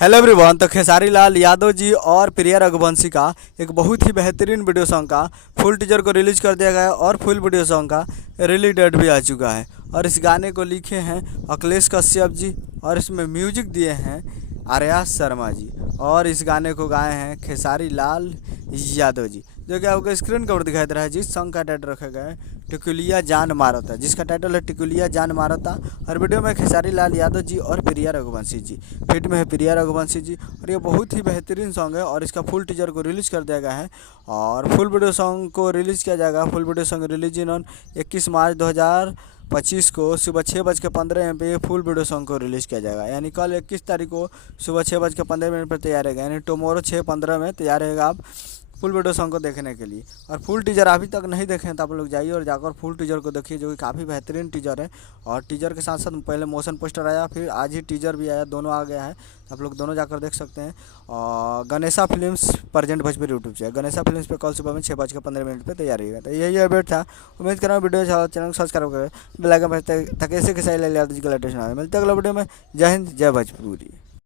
Hello everyone. तो खेसारी लाल यादव जी और प्रिया रघुवंशी का एक बहुत ही बेहतरीन वीडियो सॉन्ग का फुल टीजर को रिलीज कर दिया गया है और फुल वीडियो सॉन्ग का रिलीज डेट भी आ चुका है। और इस गाने को लिखे हैं अखिलेश कश्यप जी और इसमें म्यूजिक दिए हैं आर्या शर्मा जी और इस गाने को गाए हैं खेसारी लाल यादव जी, जो कि आपको स्क्रीन के ऊपर दिखाई दे रहा है। जिस सॉन्ग का टाइटल रखा गया है टिकुलिया जान मारता, जिसका टाइटल है टिकुलिया जान मारता। और वीडियो में खेसारी लाल यादव जी और प्रिया रघुवंशी जी, फिट में है प्रिया रघुवंशी जी। और ये बहुत ही बेहतरीन सॉन्ग है और इसका फुल टीजर को रिलीज़ कर दिया गया है और फुल वीडियो सॉन्ग को रिलीज़ किया जाएगा। Full video song release in on 21 मार्च 2025 को सुबह 6:15 पे फुल वीडियो सॉन्ग को रिलीज़ किया जाएगा। यानी कल 21 तारीख को सुबह 6:15 पर तैयार रहेगा, यानी टुमारो 6:15 में तैयार रहेगा आप फुल वीडियो सॉन्ग को देखने के लिए। और फुल टीजर अभी तक नहीं देखे हैं तो आप लोग जाइए और जाकर फुल टीजर को देखिए, जो कि काफ़ी बेहतरीन टीजर है। और टीजर के साथ साथ पहले मोशन पोस्टर आया, फिर आज ही टीजर भी आया, दोनों आ गया है, तो आप लोग दोनों जाकर देख सकते हैं। और Ganesha films present Bhojpuri YouTube से गणेशा फिल्म्स पे कल सुबह में 6:15 पर तैयार रहेगा। तो यही अपडेट था। उम्मीद कर रहा हूँ वीडियो चैनल को सब्सक्राइब करें, बेल आइकन पर ताकि ऐसे खेसारी लाल यादव जी का लेटेस्ट ना मिलते अगला वीडियो में। जय हिंद, जय भोजपुरी।